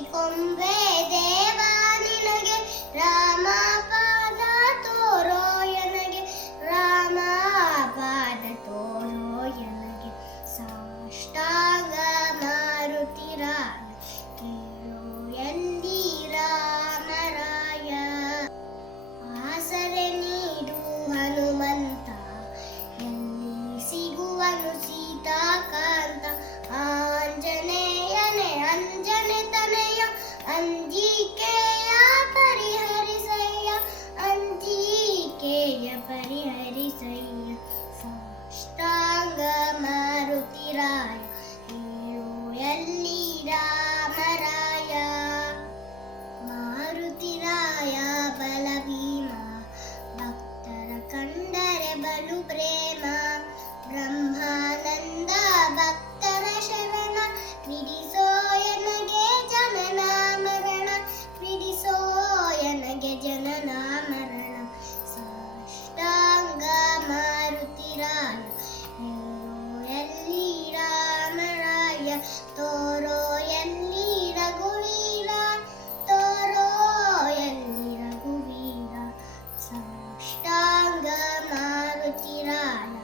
ಬೇಡಿಕೊಂಬೆ ದೇವ ನಿನಗೆ, ರಾಮ ತೋರೋ ಎನಗೆ, ರಾಮ ಪಾದ ತೋರೋ ಎನಗೆ. ಸಾಷ್ಟಾಂಗ ಮಾರುತಿರಾಯ ಕೇಳೋ ಎಲ್ಲಿ ರಾಮರಾಯ. ಆಸರೆ ನೀಡು ಹನುಮಂತ, ಎಲ್ಲಿ ಸಿಗುವನು ಸೀತಾಕಾಂತ ಮಾರುತಿರಾಯ ಹೇಳೋ ಎಲ್ಲಿ ರಾಮರಾಯ ಮಾರುತಿರಾಯ ಬಲ ಭೀಮ ಭಕ್ತರ ಕಂಡರೆ ಬಲು ಪ್ರೇಮ retirada.